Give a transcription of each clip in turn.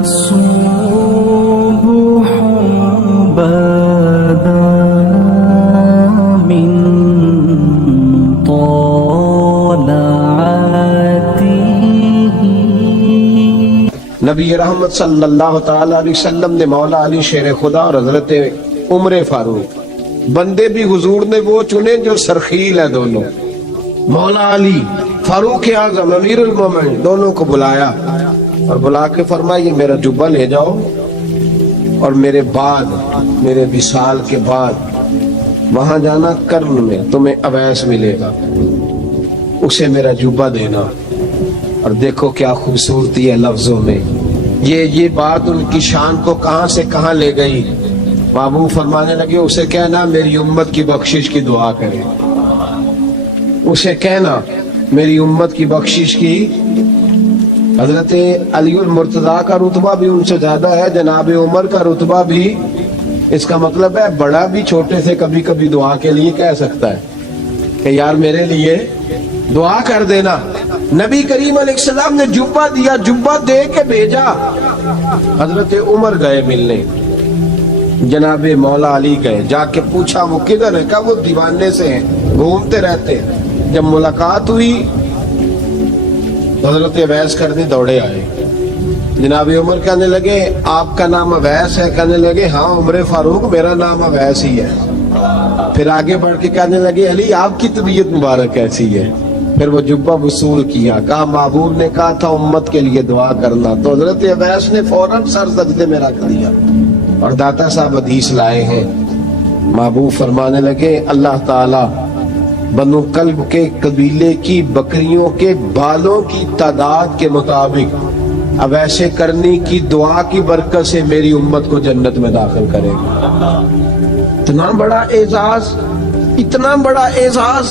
الصبح بدا من طلعته. نبی رحمت صلی اللہ تعالی علیہ وسلم نے مولا علی شیر خدا اور حضرت عمر فاروق بندے بھی حضور نے وہ چنے جو سرخیل ہے دونوں. مولا علی فاروق اعظم امیر المومنین دونوں کو بلایا اور بلا کے فرمایا یہ میرا جبہ لے جاؤ اور میرے بعد میرے وصال کے بعد وہاں جانا کرن میں تمہیں اویس ملے گا اسے میرا جبہ دینا. اور دیکھو کیا خوبصورتی ہے لفظوں میں. یہ بات ان کی شان کو کہاں سے کہاں لے گئی. بابو فرمانے لگے اسے کہنا میری امت کی بخشش کی دعا کرے. اسے کہنا میری امت کی بخشش کی. حضرت علی المرتضیٰ کا رتبہ بھی ان سے زیادہ ہے. جناب عمر کا رتبہ بھی. اس کا مطلب ہے بڑا بھی چھوٹے سے کبھی کبھی دعا کے لیے کہہ سکتا ہے کہ یار میرے لیے دعا کر دینا. نبی کریم علیہ السلام نے جبہ دیا, جبہ دے کے بھیجا. حضرت عمر گئے ملنے, جناب مولا علی گئے, جا کے پوچھا وہ کدھر ہے. کہا وہ دیوانے سے ہیں, گھومتے رہتے. جب ملاقات ہوئی حضرت اویس کرنی دوڑے آئے. جناب عمر کہنے لگے آپ کا نام اویس ہے؟ کہنے لگے ہاں عمر فاروق میرا نام اویس ہی ہے. پھر آگے بڑھ کے کہنے لگے علی آپ کی طبیعت مبارک کیسی ہے؟ پھر وہ جبہ وصول کیا. کہا محبوب نے کہا تھا امت کے لیے دعا کرنا. تو حضرت اویس نے فوراً سر سجدے میں رکھ دیا. اور داتا صاحب حدیث لائے ہیں. محبوب فرمانے لگے اللہ تعالی بنو کلب کے قبیلے کی بکریوں کے بالوں کی تعداد کے مطابق اویس کرنی کی دعا کی برکت سے میری امت کو جنت میں داخل کرے گا. اتنا بڑا اعزاز, اتنا بڑا اعزاز.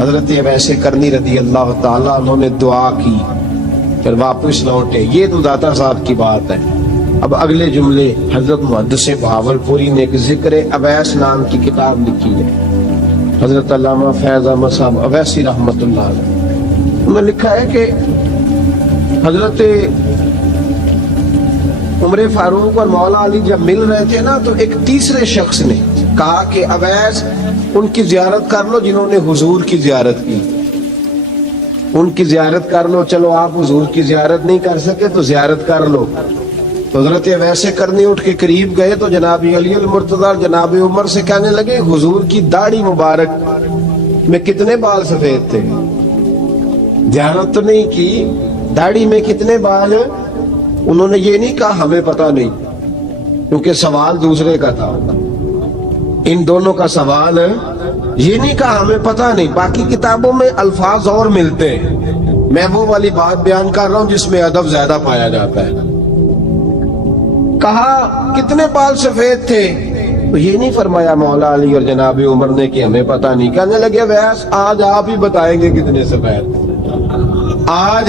حضرت اویس کرنی رضی اللہ تعالیٰ انہوں نے دعا کی, پھر واپس لوٹے. یہ تو داتا صاحب کی بات ہے. اب اگلے جملے حضرت محدث بہاولپوری نے ایک ذکر اویس نام کی کتاب لکھی ہے. حضرت علامہ فیض احمد صاحب اویسی رحمت اللہ علیہ, انہوں نے لکھا ہے کہ حضرت عمر فاروق اور مولا علی جب مل رہے تھے نا تو ایک تیسرے شخص نے کہا کہ اویس ان کی زیارت کر لو جنہوں نے حضور کی زیارت کی. ان کی زیارت کر لو. چلو آپ حضور کی زیارت نہیں کر سکے تو زیارت کر لو. تو حضرت اویس کرنی اٹھ کے قریب گئے تو جناب علی المرتضیٰ جناب عمر سے کہنے لگے حضور کی داڑھی مبارک میں کتنے بال سفید تھے؟ زیارت تو نہیں کی, داڑھی میں کتنے بال؟ انہوں نے یہ نہیں کہا ہمیں پتہ نہیں, کیونکہ سوال دوسرے کا تھا. ان دونوں کا سوال یہ نہیں کہا ہمیں پتہ نہیں. باقی کتابوں میں الفاظ اور ملتے ہیں. میں وہ والی بات بیان کر رہا ہوں جس میں ادب زیادہ پایا جاتا ہے. کہا کتنے بال سفید تھے؟ تو یہ نہیں فرمایا مولا علی اور جناب عمر نے کہ ہمیں پتہ نہیں. کہنے لگے ویس آج آپ ہی بتائیں گے کتنے سفید. آج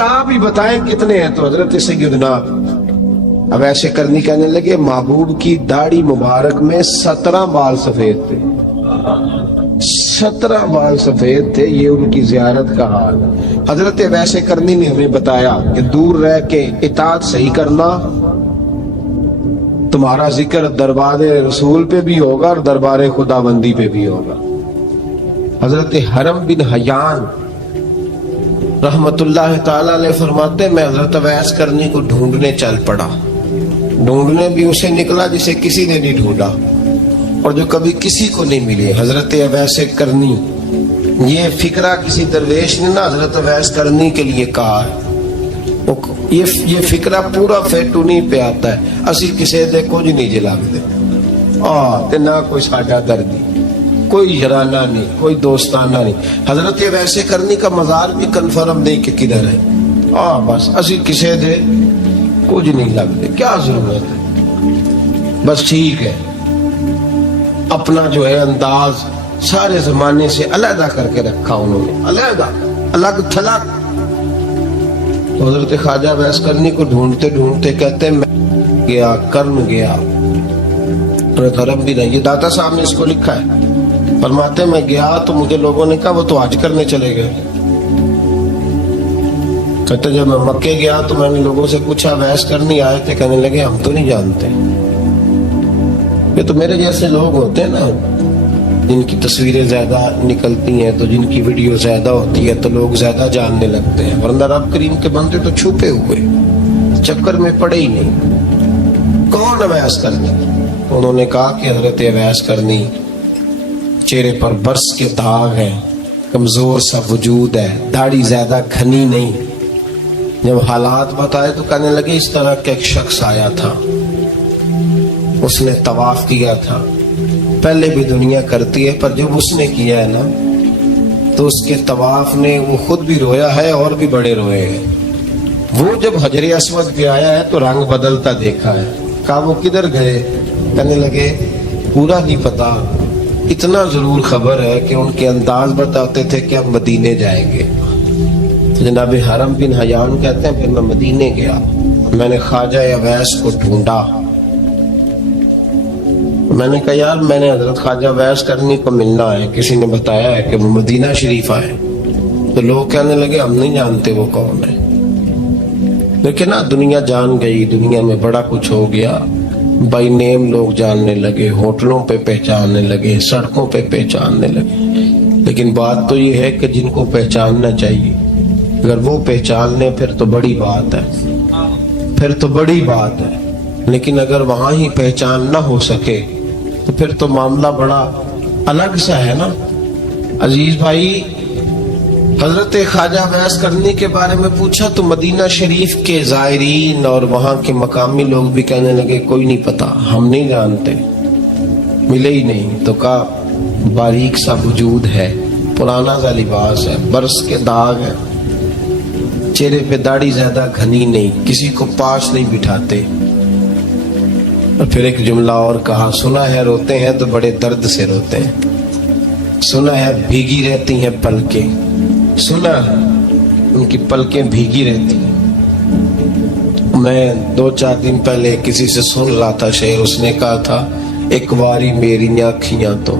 آپ ہی بتائیں کتنے ہیں. تو حضرت سیدنا اویس کرنی کہنے لگے محبوب کی داڑھی مبارک میں 17 بال سفید تھے. 17 بال سفید تھے. یہ ان کی زیارت کا حال. حضرت اویس کرنی نے ہمیں بتایا کہ دور رہ کے اطاعت صحیح کرنا, تمہارا ذکر دربار رسول پہ بھی ہوگا اور دربار خداوندی پہ بھی ہوگا. حضرت حرم بن حیان رحمت اللہ تعالی علیہ فرماتے میں حضرت اویس کرنی کو ڈھونڈنے چل پڑا. ڈھونڈنے بھی اسے نکلا جسے کسی نے نہیں ڈھونڈا اور جو کبھی کسی کو نہیں ملے. حضرت اویس کرنی, یہ فکرہ کسی درویش نے نہ حضرت اویس کرنی کے لیے کہا ہے. یہ فکرہ پورا فیٹونی پہ آتا ہے. اسی کسی دے کچھ نہیں جلا دے تے نہ کوئی ساڈا دردی, کوئی یارانہ نہیں, کوئی دوستانہ نہیں. حضرت اویس کرنی کا مزار بھی کنفرم نہیں کہ کدھر ہے. بس اسی کسی دے کچھ نہیں لگتے. کیا ضرورت ہے, بس ٹھیک ہے. اپنا جو ہے انداز سارے زمانے سے علیحدہ کر کے رکھا انہوں نے, علیحدہ, الگ تھلگ. تو حضرت خواجہ اویس کرنی کو ڈھونڈتے ڈھونڈتے کہتے میں گیا, کرن گیا, حرم بھی نہیں. یہ داتا صاحب نے اس کو لکھا ہے. فرماتے میں گیا تو مجھے لوگوں نے کہا وہ تو حج کرنے چلے گئے. کہتے جب میں مکے گیا تو میں نے لوگوں سے پوچھا ویس کرنے آئے تھے؟ کہنے لگے ہم تو نہیں جانتے. یہ تو میرے جیسے لوگ ہوتے ہیں نا جن کی تصویریں زیادہ نکلتی ہیں تو جن کی ویڈیو زیادہ ہوتی ہے تو لوگ زیادہ جاننے لگتے ہیں، ورنہ رب کریم کے بندے تو چھپے ہوئے چکر میں پڑے ہی نہیں. کون اویس کرنی؟ انہوں نے کہا کہ حضرت اویس کرنی چہرے پر برس کے داغ ہیں، کمزور سا وجود ہے، داڑھی زیادہ گھنی نہیں. جب حالات بتائے تو کہنے لگے اس طرح کا ایک شخص آیا تھا، اس نے طواف کیا تھا. پہلے بھی دنیا کرتی ہے پر جب اس نے کیا ہے نا تو اس کے طواف نے وہ خود بھی رویا ہے اور بھی بڑے روئے ہیں. وہ جب حجر اسود پہ آیا ہے تو رنگ بدلتا دیکھا ہے. کہا وہ کدھر گئے؟ کہنے لگے پورا نہیں پتا، اتنا ضرور خبر ہے کہ ان کے انداز بتاتے تھے کہ ہم مدینے جائیں گے. جناب حرم بن حیان کہتے ہیں پھر میں مدینے گیا، میں نے خواجہ اویس کو ڈھونڈا. میں نے کہا یار میں نے حضرت خواجہ اویس کرنی کو ملنا ہے، کسی نے بتایا ہے کہ وہ مدینہ شریف آئے. تو لوگ کہنے لگے ہم نہیں جانتے وہ کون ہے. لیکن نا دنیا جان گئی، دنیا میں بڑا کچھ ہو گیا. بائی نیم لوگ جاننے لگے، ہوٹلوں پہ پہچاننے لگے، سڑکوں پہ پہچاننے لگے. لیکن بات تو یہ ہے کہ جن کو پہچاننا چاہیے اگر وہ پہچان لیں پھر تو بڑی بات ہے، پھر تو بڑی بات ہے. لیکن اگر وہاں ہی پہچان نہ ہو سکے تو پھر تو معاملہ بڑا الگ سا ہے نا. عزیز بھائی، حضرت خواجہ اویس کرنی کے بارے میں پوچھا تو مدینہ شریف کے زائرین اور وہاں کے مقامی لوگ بھی کہنے لگے کوئی نہیں پتا، ہم نہیں جانتے، ملے ہی نہیں. تو کہا باریک سا وجود ہے، پرانا سا لباس ہے، برس کے داغ ہے، چہرے پہ داڑھی زیادہ گھنی نہیں، کسی کو پاس نہیں بٹھاتے. اور پھر ایک جملہ اور کہا، سنا ہے روتے ہیں تو بڑے درد سے روتے ہیں، سنا ہے بھیگی رہتی ہیں پلکیں، سنا ہے ان کی پلکیں بھیگی رہتی ہیں. میں 2-4 دن پہلے کسی سے سن رہا تھا شعر، اس نے کہا تھا ایک واری میری آنکھیاں تو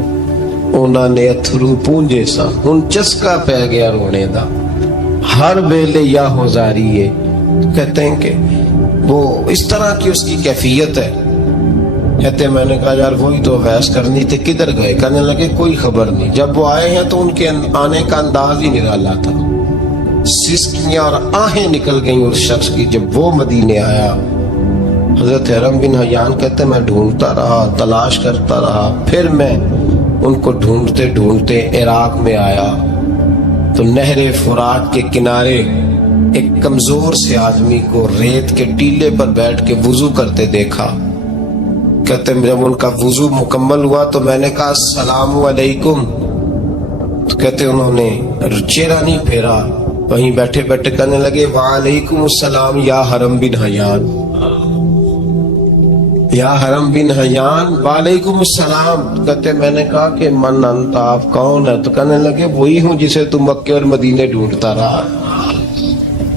انہوں نے اتھرو پونجے سا ہن چسکا پہ گیا رونے دا ہر بیلے یا ہوزاری ہے. کہتے ہیں کہ وہ اس طرح کی اس کی کیفیت ہے. کہتے میں نے کہا یار وہی تو اویس کرنی تھے، کدھر گئے؟ کہنے لگے کوئی خبر نہیں. جب وہ آئے ہیں تو ان کے آنے کا انداز ہی نرالا تھا، سسکیاں اور آہیں نکل گئیں اس شخص کی جب وہ مدینے آیا. حضرت حرم بن حیان کہتے میں ڈھونڈتا رہا، تلاش کرتا رہا، پھر میں ان کو ڈھونڈتے ڈھونڈتے عراق میں آیا تو نہر فرات کے کنارے ایک کمزور سے آدمی کو ریت کے ٹیلے پر بیٹھ کے وضو کرتے دیکھا. کہتے ہیں جب ان کا وضو مکمل ہوا تو میں نے کہا السلام علیکم. تو کہتے ہیں انہوں نے چہرہ نہیں پھیرا، وہیں بیٹھے بیٹھے کہنے لگے وعلیکم السلام یا حرم بن حیان، یا حرم بن حیان وعلیکم السلام. کہتے میں نے کہا کہ من انت، آپ کون ہے؟ تو کہنے لگے وہی ہوں جسے تم مکے اور مدینے ڈھونڈتا رہا.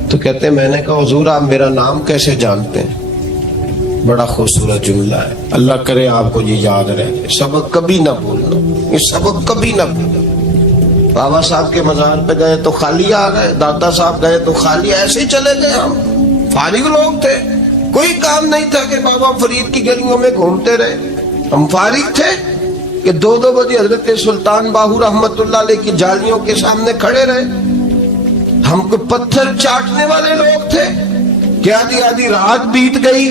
تو کہتے میں نے کہا حضور آپ میرا نام کیسے جانتے ہیں؟ بڑا خوبصورت جملہ ہے، اللہ کرے آپ کو یہ یاد رہے. سبق کبھی نہ بھولنا، یہ سبق کبھی نہ بھولنا. بابا صاحب کے مزار پہ گئے تو خالی آ گئے، دادا صاحب گئے تو خالی، ایسے ہی چلے گئے. ہم فارغ لوگ تھے، کوئی کام نہیں تھا کہ بابا فرید کی گلیوں میں گھومتے رہے. ہم فارغ تھے کہ 2 بجے حضرت سلطان باہو رحمت اللہ علیہ کی جالیوں کے سامنے کھڑے رہے. ہم کو پتھر چاٹنے والے لوگ تھے کہ آدھی رات بیت گئی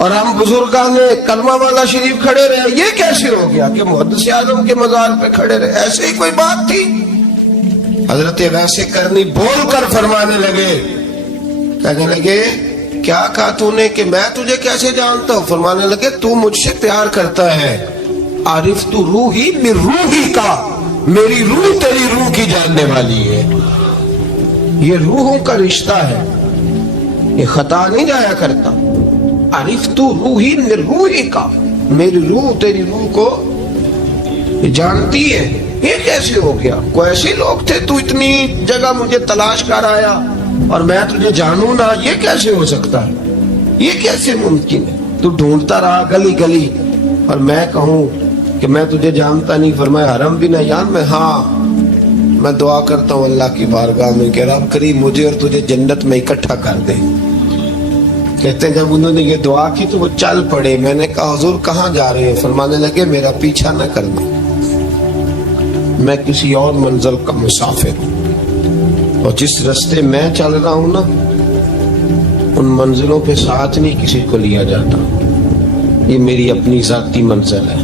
اور ہم بزرگان کلمہ والا شریف کھڑے رہے. یہ کیسے ہو گیا کہ محدث اعظم کے مزار پہ کھڑے رہے؟ ایسے ہی کوئی بات تھی؟ حضرت اویس کرنی بول کر فرمانے لگے، کہنے لگے کیا کہا تو نے کہ میں تجھے کیسے جانتا ہوں؟ فرمانے لگے تو مجھ سے پیار کرتا ہے، عارف تو روحی من روحی کا، میری روح تیری روح کی جاننے والی ہے. یہ روحوں کا رشتہ ہے، یہ خطا نہیں جایا کرتا. عارف تو روحی من روحی کا، میری روح تیری روح کو جانتی ہے. یہ کیسے ہو گیا؟ کوئی ایسے لوگ تھے تو اتنی جگہ مجھے تلاش کر آیا اور میں تجھے جانوں نہ؟ یہ کیسے ہو سکتا ہے؟ یہ کیسے ممکن ہے؟ تو ڈھونڈتا رہا گلی گلی اور میں کہوں کہ میں تجھے جانتا نہیں؟ فرمایا حرم بن حیان میں، ہاں میں دعا کرتا ہوں اللہ کی بارگاہ میں کہ رب کریم مجھے اور تجھے جنت میں اکٹھا کر دے. کہتے ہیں جب انہوں نے یہ دعا کی تو وہ چل پڑے. میں نے کہا حضور کہاں جا رہے ہیں؟ فرمانے لگے میرا پیچھا نہ کرنا، میں کسی اور منزل کا مسافر ہوں، اور جس رستے میں چل رہا ہوں نا ان منزلوں پہ ساتھ نہیں کسی کو لیا جاتا. یہ میری اپنی ذاتی منزل ہے،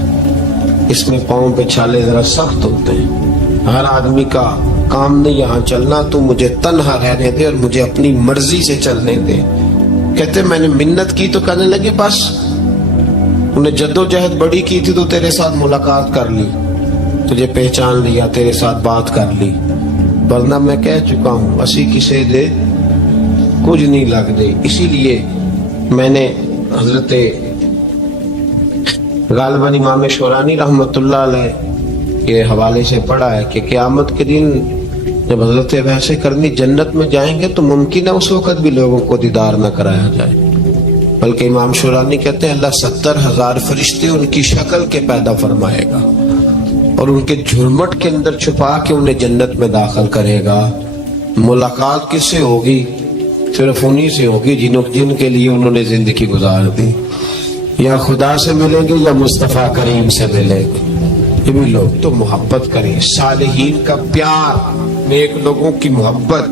اس میں پاؤں پہ چھالے ذرا سخت ہوتے ہیں. ہر آدمی کا کام نہیں یہاں چلنا، تو مجھے تنہا رہنے دے اور مجھے اپنی مرضی سے چلنے دے. کہتے میں نے منت کی تو کہنے لگے بس انہیں جدوجہد بڑی کی تھی تو تیرے ساتھ ملاقات کر لی، تجھے پہچان لیا، تیرے ساتھ بات کر لی، ورنہ میں کہہ چکا ہوں اسی کسے دے کچھ نہیں لگ دے. اسی لیے میں نے حضرت غالباً امام شورانی رحمۃ اللہ علیہ کے حوالے سے پڑھا ہے کہ قیامت کے دن جب حضرت ویسے کرنی جنت میں جائیں گے تو ممکن ہے اس وقت بھی لوگوں کو دیدار نہ کرایا جائے، بلکہ امام شورانی کہتے ہیں اللہ 70,000 فرشتے ان کی شکل کے پیدا فرمائے گا اور ان کے جھرمٹ کے اندر چھپا کے انہیں جنت میں داخل کرے گا. ملاقات کس سے ہوگی؟ صرف انہی سے ہوگی جن کے لیے انہوں نے زندگی گزار دی. یا خدا سے ملیں گے یا مصطفیٰ کریم سے ملیں گے. یہ بھی لوگ تو محبت کریں، صالحین کا پیار، نیک لوگوں کی محبت،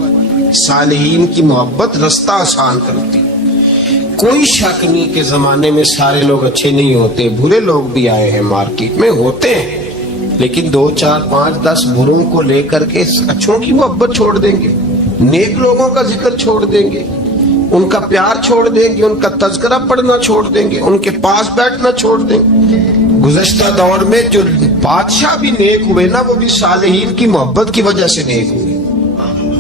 صالحین کی محبت رستہ آسان کرتی. کوئی شک نہیں کہ زمانے میں سارے لوگ اچھے نہیں ہوتے، برے لوگ بھی آئے ہیں مارکیٹ میں، ہوتے ہیں، لیکن 2 4 5 10 بروں کو لے کر کے اچھوں کی محبت چھوڑ دیں گے، نیک لوگوں کا ذکر چھوڑ دیں گے، ان کا پیار چھوڑ دیں گے، ان کا تذکرہ پڑھنا چھوڑ دیں گے، ان کے پاس بیٹھنا چھوڑ دیں گے. گزشتہ دور میں جو بادشاہ بھی نیک ہوئے نا وہ بھی صالحین کی محبت کی وجہ سے نیک ہوئے.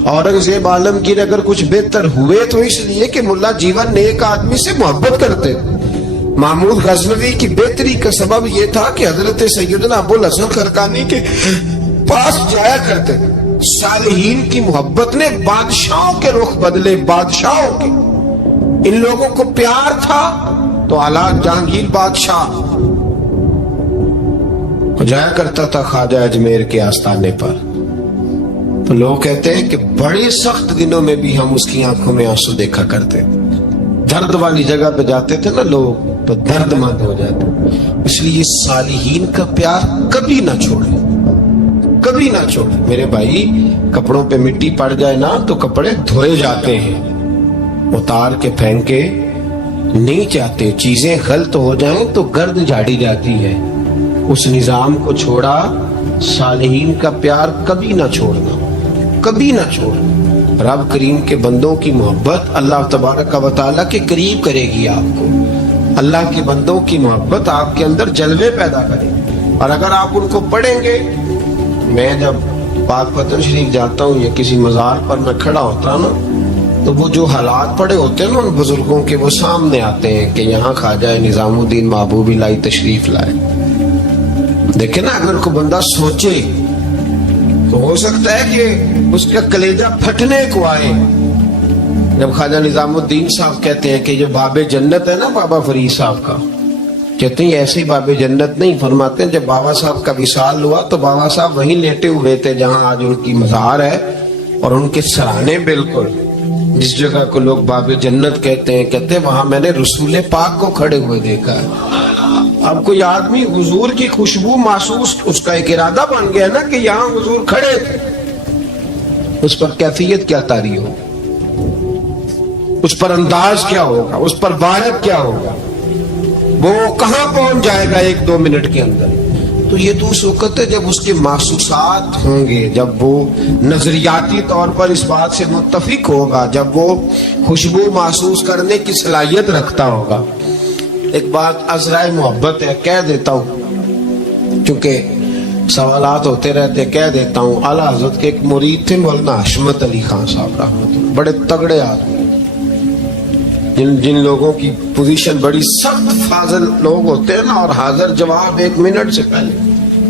اورنگزیب عالمگیر اگر کچھ بہتر ہوئے تو اس لیے کہ ملا جیون نیک آدمی سے محبت کرتے. محمود غزنوی کی بہتری کا سبب یہ تھا کہ حضرت سیدنا ابو الحسن خرقانی کے پاس جایا کرتے. صالحین کی محبت نے بادشاہوں کے رخ بدلے، بادشاہوں کے. ان لوگوں کو پیار تھا تو اعلیٰ جہانگیر بادشاہ جایا کرتا تھا خواجہ اجمیر کے آستانے پر، تو لوگ کہتے ہیں کہ بڑے سخت دنوں میں بھی ہم اس کی آنکھوں میں آنسو دیکھا کرتے. درد والی جگہ پہ جاتے تھے نا لوگ تو درد مند ہو جاتے. اس لیے صالحین کا پیار کبھی نہ چھوڑے، کبھی نہ چھوڑے. میرے بھائی کپڑوں پہ مٹی پڑ جائے نا تو کپڑے دھوئے جاتے ہیں، اتار کے پھینکے نہیں چاہتے. چیزیں غلط ہو جائیں تو گرد جھاڑی جاتی ہے. اس نظام کو چھوڑا، صالحین کا پیار کبھی نہ چھوڑنا، کبھی نہ چھوڑنا. رب کریم کے بندوں کی محبت اللہ تبارک و تعالیٰ کے قریب کرے گی آپ کو. اللہ کے بندوں کی محبت آپ کے اندر جلوے پیدا کرے. اور اگر آپ ان کو پڑھیں گے، میں جب پاک پتن شریف جاتا ہوں یا کسی مزار پر میں کھڑا ہوتا ہوں نا تو وہ جو حالات پڑے ہوتے ہیں نا ان بزرگوں کے وہ سامنے آتے ہیں کہ یہاں خواجہ نظام الدین محبوب الہی تشریف لائے. دیکھیں نا اگر کوئی بندہ سوچے تو ہو سکتا ہے کہ اس کا کلیجہ پھٹنے کو آئے. جب خواجہ نظام الدین صاحب کہتے ہیں کہ جو باب جنت ہے نا بابا فرید صاحب کا، کہتے ہیں ایسے ہی باب جنت نہیں، فرماتے ہیں جب بابا صاحب کا وصال ہوا تو بابا صاحب وہیں لیٹے ہوئے تھے جہاں آج ان کی مزار ہے، اور ان کے سرانے بالکل جس جگہ کو لوگ باب جنت کہتے ہیں وہاں میں نے رسول پاک کو کھڑے ہوئے دیکھا ہے. اب کوئی آدمی حضور کی خوشبو محسوس، اس کا ایک ارادہ بن گیا نا کہ یہاں حضور کھڑے تھے، اس پر کیفیت کیا طاری ہو، اس پر انداز کیا ہوگا، اس پر بارت کیا ہوگا، وہ کہاں پہنچ جائے گا 1-2 منٹ کے اندر. تو یہ تو اس وقت ہے جب اس کے محسوسات ہوں گے، جب وہ نظریاتی طور پر اس بات سے متفق ہوگا، جب وہ خوشبو محسوس کرنے کی صلاحیت رکھتا ہوگا. ایک بات عذرائے محبت ہے، کہہ دیتا ہوں چونکہ سوالات ہوتے رہتے، کہہ دیتا ہوں. اعلیٰ حضرت کے ایک مرید تھے مولانا حشمت علی خان صاحب رحمۃ اللہ، بڑے تگڑے آدمی، جن لوگوں کی پوزیشن بڑی سخت فاضل لوگ ہوتے ہیں نا، اور حاضر جواب 1 منٹ سے پہلے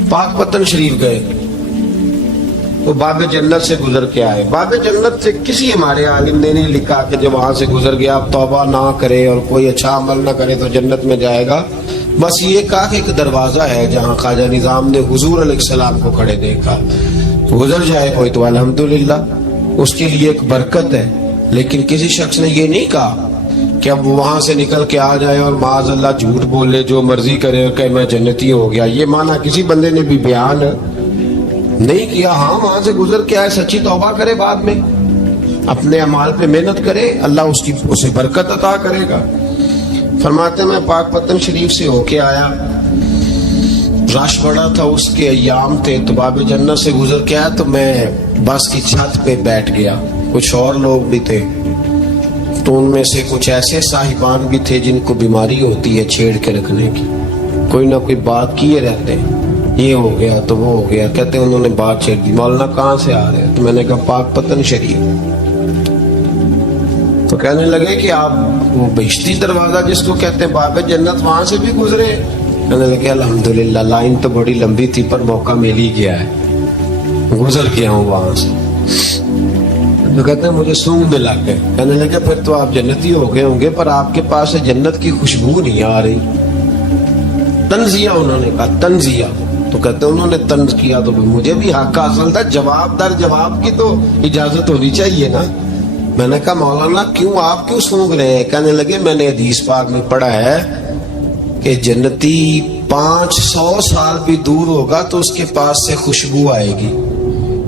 پاک پتن شریف گئے، وہ باب جنت سے گزر کے آئے. باب جنت سے کسی ہمارے عالم نے نہیں لکھا کہ جب وہاں سے گزر گیا اب توبہ نہ کرے اور کوئی اچھا عمل نہ کرے تو جنت میں جائے گا. بس یہ کہا کہ ایک دروازہ ہے جہاں خواجہ نظام نے حضور علیہ السلام کو کھڑے دیکھا. گزر جائے کوئی تو الحمدللہ اس کے لیے ایک برکت ہے. لیکن کسی شخص نے یہ نہیں کہا کہ اب وہاں سے نکل کے آ جائے اور معاذ اللہ جھوٹ بولے جو مرضی کرے کہ میں جنتی ہو گیا. یہ مانا کسی بندے نے بھی بیان نہیں کیا. ہاں وہاں سے گزر کے آئے, سچی توبہ کرے, بعد میں اپنے اعمال پہ محنت کرے, اللہ اسے برکت عطا کرے گا. فرماتے میں پاک پتن شریف سے ہو کے آیا, رش بڑا تھا, اس کے ایام تھے, تو باب جنت سے گزر کے آیا تو میں بس کی چھت پہ بیٹھ گیا. کچھ اور لوگ بھی تھے, تو ان میں سے کچھ ایسے صاحبان بھی تھے جن کو بیماری ہوتی ہے چھیڑ کے رکھنے کی, کوئی نہ کوئی بات کیے رہتے ہیں, یہ ہو گیا تو وہ ہو گیا, کہتے ہیں انہوں نے بات چھیڑ دی. مولانا کہاں سے آ رہے ہیں؟ تو میں نے کہا پاک پتن شریف. تو کہنے لگے کہ آپ وہ بہشتی دروازہ جس کو کہتے ہیں باب جنت, وہاں سے بھی گزرے؟ کہنے لگے الحمدللہ لائن تو بڑی لمبی تھی پر موقع مل ہی گیا ہے, گزر گیا ہوں وہاں سے. تو کہتے ہیں مجھے سونگنے لگ گئے. کہنے لگے پھر تو آپ جنتی ہو گئے ہوں گے, پر آپ کے پاس سے جنت کی خوشبو نہیں آ رہی. تنزیہ, انہوں نے کہا تنزیہ. تو کہتے ہیں انہوں نے طنز کیا تو مجھے بھی حق حاصل تھا, جواب در جواب کی تو اجازت ہونی چاہیے نا. میں نے کہا مولانا آپ کیوں سونگ رہے ہیں؟ کہنے لگے میں نے حدیث پاک میں پڑھا ہے کہ جنتی 500 سال بھی دور ہوگا تو اس کے پاس سے خوشبو آئے گی.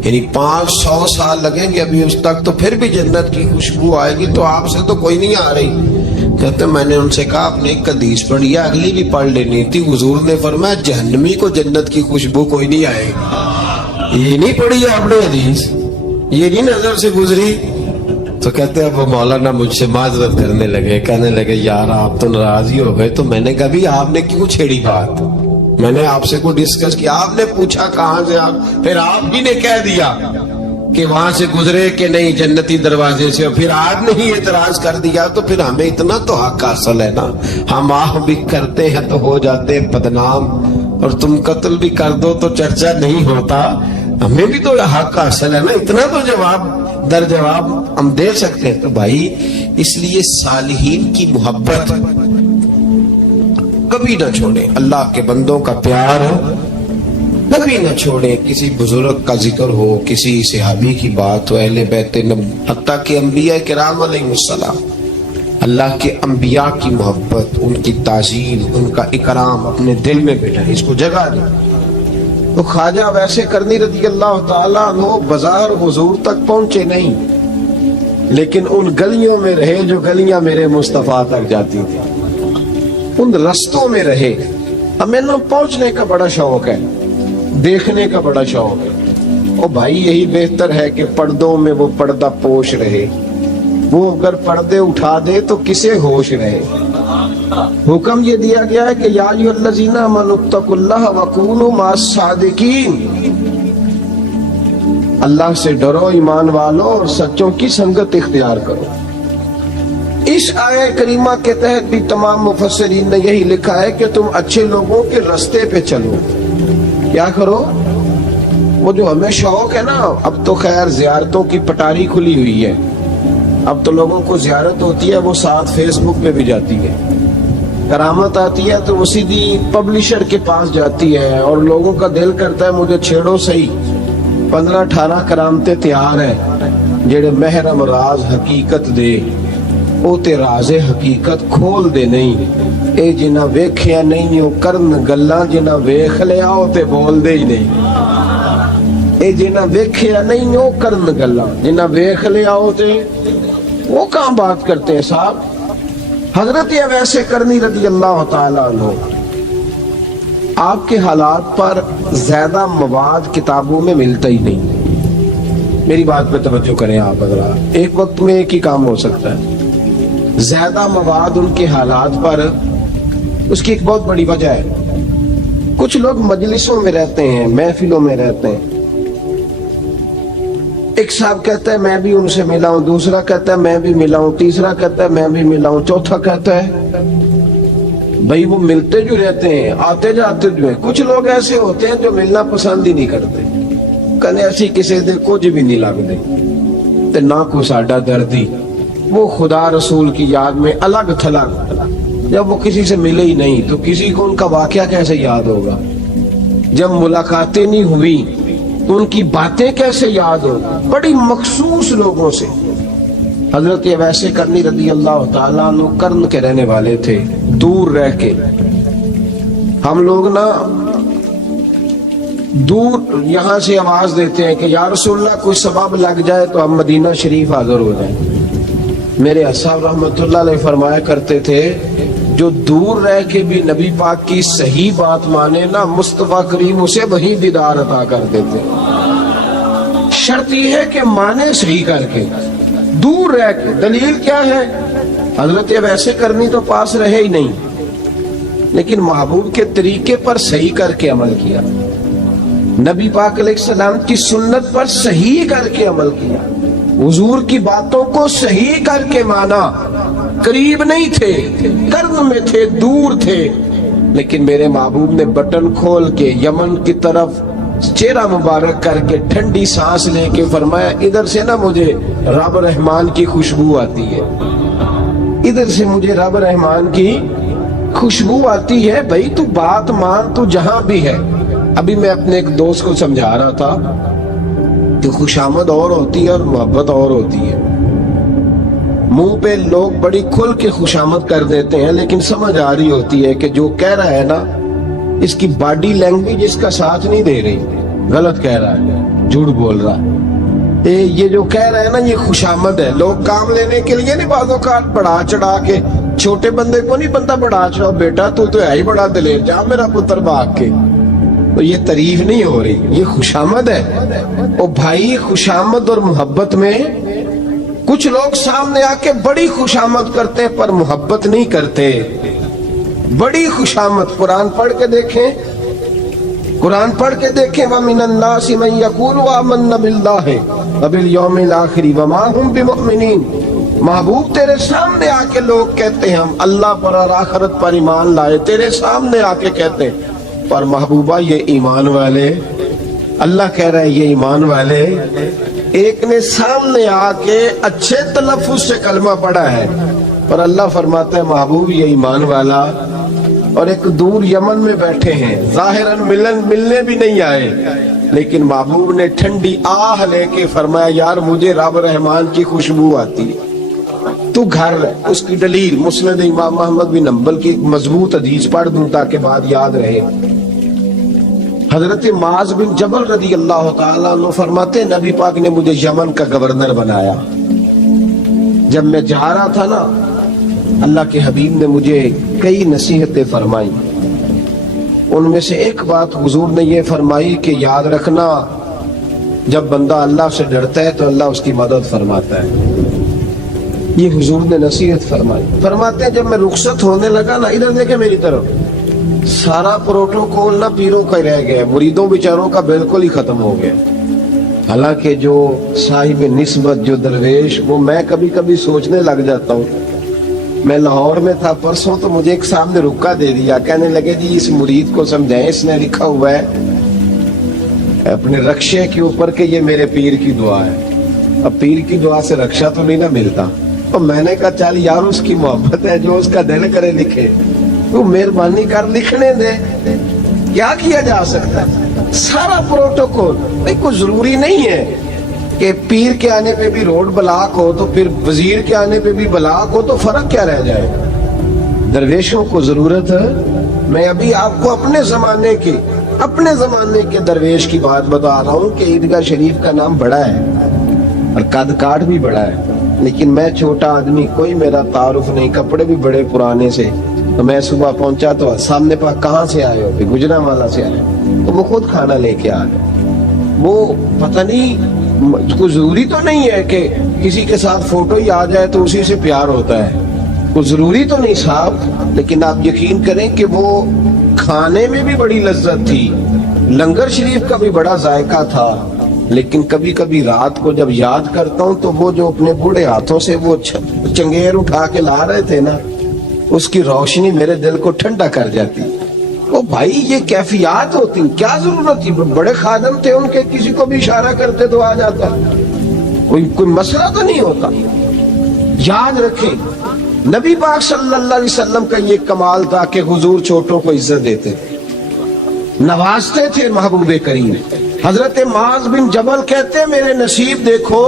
یعنی 500 سال لگیں گے ابھی اس تک, تو پھر بھی جنت کی خوشبو آئے گی. تو آپ سے تو کوئی نہیں آ رہی. کہتے میں نے ان سے کہا آپ نے ایک حدیث پڑھی ہے, اگلی بھی پڑھ لینی تھی. حضور نے فرمایا جہنمی کو جنت کی خوشبو کوئی نہیں آئے گی. یہ نہیں پڑھی ہے آپ نے حدیث, یہ نہیں نظر سے گزری. تو کہتے ہیں وہ مولانا مجھ سے معذرت کرنے لگے, کہنے لگے یار آپ تو ناراض ہی ہو گئے. تو میں نے کہا بھی آپ نے کیوں چھیڑی بات؟ میں نے آپ سے کوئی ڈسکس کیا؟ آپ نے پوچھا کہاں سے, آپ پھر آپ ہی نے کہہ دیا کہ وہاں سے گزرے کہ نہیں جنتی دروازے سے, پھر آپ نے ہی اعتراض کر دیا. تو پھر ہمیں اتنا تو حق حاصل ہے نا, ہم آہ بھی کرتے ہیں تو ہو جاتے بدنام, اور تم قتل بھی کر دو تو چرچا نہیں ہوتا. ہمیں بھی تو حق حاصل ہے نا, اتنا تو جواب در جواب ہم دے سکتے ہیں. تو بھائی اس لیے صالحین کی محبت کبھی نہ چھوڑیں, اللہ کے بندوں کا پیار کبھی نہ چھوڑیں. کسی بزرگ کا ذکر ہو, کسی صحابی کی بات ہو, اہل بیت حتیٰ کہ انبیاء کرام علیہ السلام, اللہ کے انبیاء کی محبت, ان کی تعظیم, ان کا اکرام اپنے دل میں بٹھائیں, اس کو جگہ دیں. تو خواجہ ویسے کرنی رضی اللہ تعالیٰ عنہ بازار حضور تک پہنچے نہیں, لیکن ان گلیوں میں رہے جو گلیاں میرے مصطفیٰ تک جاتی تھی, ان رستوں میں رہے. ہمیں نہ پہنچنے کا بڑا شوق ہے, دیکھنے کا بڑا شوق ہے. اور بھائی یہی بہتر ہے کہ پردوں میں وہ پردہ پوش رہے, وہ اگر پردے اٹھا دے تو کسے ہوش رہے. حکم یہ دیا گیا ہے کہ یا ایھا الذین آمنوا اتقوا اللہ وکونوا مع الصادقین, اللہ سے ڈرو ایمان والو اور سچوں کی سنگت اختیار کرو. اس آیہ کریمہ کے تحت بھی تمام مفسرین نے یہی لکھا ہے کہ تم اچھے لوگوں کے رستے پہ چلو. کیا کرو؟ وہ جو ہمیں شوق ہے نا, اب تو خیر زیارتوں کی پٹاری کھلی ہوئی ہے, اب تو لوگوں کو زیارت ہوتی ہے وہ ساتھ فیس بک پہ بھی جاتی ہے, کرامت آتی ہے تو وہ سیدھی پبلشر کے پاس جاتی ہے, اور لوگوں کا دل کرتا ہے مجھے چھیڑو صحیح. 15-18 کرامتیں تیار ہیں جڑے محرم راز حقیقت دے, او تے راز حقیقت کھول دے نہیں. اے جنہ ویکھیا نہیں او کرن گلاں, جنہ ویکھ لیا او تے بول دے ہی نہیں. اے جنہ ویکھیا نہیں او کرن گلاں, جنہ ویکھ لیا او تے وہ کہاں بات کرتے ہیں صاحب. حضرت ویسے کرنی رضی اللہ تعالیٰ عنہ, آپ کے حالات پر زیادہ مواد کتابوں میں ملتا ہی نہیں. میری بات پہ توجہ کریں آپ حضرات, ایک وقت میں ایک ہی کام ہو سکتا ہے. زیادہ مواد ان کے حالات پر, اس کی ایک بہت بڑی وجہ ہے. کچھ لوگ مجلسوں میں رہتے ہیں, محفلوں میں رہتے ہیں, ایک صاحب کہتا ہے میں بھی ان سے ملا ہوں, دوسرا کہتا ہے میں بھی ملا ہوں, تیسرا کہتا ہے میں بھی ملا ہوں, چوتھا کہتا ہے بھائی وہ ملتے جو رہتے ہیں, آتے جاتے جو ہیں. کچھ لوگ ایسے ہوتے ہیں جو ملنا پسند ہی نہیں کرتے, کنے ایسی کسی دے کچھ بھی نہیں لگتے تے نہ کو ساڈا دردی. وہ خدا رسول کی یاد میں الگ تھلگ, جب وہ کسی سے ملے ہی نہیں تو کسی کو ان کا واقعہ کیسے یاد ہوگا. جب ملاقاتیں نہیں ہوئی ان کی باتیں کیسے یاد ہو؟ بڑی مخصوص لوگوں سے۔ حضرت ویسے کرنی رضی اللہ تعالیٰ عنہ کرن کے رہنے والے تھے، دور رہ کے۔ ہم لوگ نا دور یہاں سے آواز دیتے ہیں کہ یا رسول اللہ کوئی سبب لگ جائے تو ہم مدینہ شریف حاضر ہو جائیں۔ میرے اصحاب رحمت اللہ علیہ فرمایا کرتے تھے جو دور رہ کے بھی نبی پاک کی صحیح بات مانے نا، مصطفیٰ کریم اسے وہی دیدار عطا کر دیتے۔ شرط یہ ہے کہ مانے صحیح کر کے، دور رہ کے۔ دلیل کیا ہے؟ حضرت ویسے کرنی تو پاس رہے ہی نہیں، لیکن محبوب کے طریقے پر صحیح کر کے عمل کیا، نبی پاک علیہ السلام کی سنت پر صحیح کر کے عمل کیا، حضور کی باتوں کو صحیح کر کے مانا۔ قریب نہیں تھے، قرن میں تھے، دور تھے، لیکن میرے محبوب نے بٹن کھول کے یمن کی طرف چہرہ مبارک کر کے ٹھنڈی سانس لے کے فرمایا ادھر سے نا مجھے رب رحمان کی خوشبو آتی ہے، ادھر سے مجھے رب رحمان کی خوشبو آتی ہے۔ بھائی تو بات مان، تو جہاں بھی ہے۔ ابھی میں اپنے ایک دوست کو سمجھا رہا تھا کہ خوشامد اور ہوتی ہے اور محبت اور ہوتی ہے۔ منہ پہ لوگ بڑی کھل کے خوشامد کر دیتے ہیں، لیکن سمجھ آ رہی ہوتی ہے کہ جو کہہ رہا ہے نا اس کی باڈی لینگویج اس کا ساتھ نہیں دے رہی، غلط کہہ رہا ہے، جھوٹ بول رہا ہے۔ یہ جو کہہ رہا ہے نا یہ خوشامد ہے۔ لوگ کام لینے کے لیے نہیں بعض اوقات بڑھا چڑھا کے، چھوٹے بندے کو نہیں بندہ بڑھا چڑھا، بیٹا تو ہے ہی بڑا دلیر، جا میرا پتر بھاگ کے، تو یہ تعریف نہیں ہو رہی، یہ خوشامد ہے۔ او بھائی خوشامد اور محبت میں کچھ لوگ سامنے آ کے بڑی خوشامد کرتے ہیں پر محبت نہیں کرتے۔ بڑی خوشامد قرآن پڑھ کے دیکھیں، قرآن پڑھ کے دیکھیں وَمِنَ النَّاسِ مَن يَقُولُ آمَنَّا بِاللَّهِ وَبِالْيَوْمِ الْآخِرِ وَمَا هُمْ بِمُؤْمِنِينَ۔ محبوب تیرے سامنے آ کے لوگ کہتے ہیں ہم اللہ پر اور آخرت پر ایمان لائے، تیرے سامنے آ کے کہتے ہیں، پر محبوبہ یہ ایمان والے، اللہ کہہ رہا ہے یہ ایمان والے۔ ایک نے سامنے آ کے اچھے تلفظ سے کلمہ پڑھا ہے، پر اللہ فرماتا ہے محبوب یہ ایمان والا، اور ایک دور یمن میں بیٹھے ہیں، ظاہراً ملنے بھی نہیں آئے، لیکن محبوب نے ٹھنڈی آہ لے کے فرمایا یار مجھے رب رحمان کی خوشبو آتی ہے، تو گھر ہے۔ اس کی دلیل مسند امام محمد بن حنبل کی مضبوط حدیث پڑھ دوں تاکہ بات یاد رہے۔ حضرت معاذ بن جبل رضی اللہ تعالیٰ عنہ فرماتے نبی پاک نے مجھے یمن کا گورنر بنایا۔ جب میں جا رہا تھا نا اللہ کے حبیب نے مجھے کئی نصیحتیں فرمائی، ان میں سے ایک بات حضور نے یہ فرمائی کہ یاد رکھنا جب بندہ اللہ سے ڈرتا ہے تو اللہ اس کی مدد فرماتا ہے۔ یہ حضور نے نصیحت فرمائی۔ فرماتے ہیں جب میں رخصت ہونے لگا نا، ادھر دیکھیں میری طرف، سارا پروٹوکول نہ پیروں کا رہ گیا، مریدوں بیچاروں کا بالکل ہی ختم ہو گیا۔ حالانکہ جو صاحب نسبت، جو درویش، وہ میں کبھی کبھی سوچنے لگ جاتا ہوں۔ میں لاہور میں تھا پرسوں تو مجھے ایک صاحب نے رکا دے دیا، کہنے لگے جی اس مرید کو سمجھائیں، اس نے لکھا ہوا ہے اپنے رکشے کے اوپر کہ یہ میرے پیر کی دعا ہے۔ اب پیر کی دعا سے رکشہ تو نہیں نہ ملتا، تو میں نے کہا چل یار اس کی محبت ہے، جو اس کا دل کرے لکھے، تو مہربانی کر لکھنے دے، کیا کیا جا سکتا ہے۔ سارا پروٹوکول، کوئی ضروری نہیں ہے کہ پیر کے آنے پہ بھی روڈ بلاک ہو تو پھر وزیر کے آنے پہ بھی بلاک ہو، تو فرق کیا رہ جائے۔ درویشوں کو ضرورت ہے۔ میں ابھی آپ کو اپنے زمانے کے درویش کی بات بتا رہا ہوں کہ عیدگاہ شریف کا نام بڑا ہے اور قد کاٹ بھی بڑا ہے، لیکن میں چھوٹا آدمی، کوئی میرا تعارف نہیں، کپڑے بھی بڑے پرانے سے۔ تو میں صبح پہنچا تو سامنے پا کہاں سے آئے ہو؟ گجرانوالہ سے آئے، تو وہ خود کھانا لے کے آ گئے۔ وہ پتہ نہیں، کوئی ضروری تو نہیں ہے کہ کسی کے ساتھ فوٹو ہی آ جائے تو اسی سے پیار ہوتا ہے، کوئی ضروری تو نہیں صاحب، لیکن آپ یقین کریں کہ وہ کھانے میں بھی بڑی لذت تھی، لنگر شریف کا بھی بڑا ذائقہ تھا۔ لیکن کبھی کبھی رات کو جب یاد کرتا ہوں تو وہ جو اپنے بوڑھے ہاتھوں سے وہ چنگیر اٹھا کے لا رہے تھے نا، اس کی روشنی میرے دل کو ٹھنڈا کر جاتی۔ وہ بھائی یہ کیفیات ہوتی، کیا ضرورت تھی؟ بڑے خادم تھے ان کے، کسی کو بھی اشارہ کرتے تو آ جاتا، کوئی مسئلہ تو نہیں ہوتا۔ یاد رکھیں نبی پاک صلی اللہ علیہ وسلم کا یہ کمال تھا کہ حضور چھوٹوں کو عزت دیتے، نوازتے تھے محبوب کریم۔ حضرت معاذ بن جبل کہتے ہیں میرے نصیب دیکھو،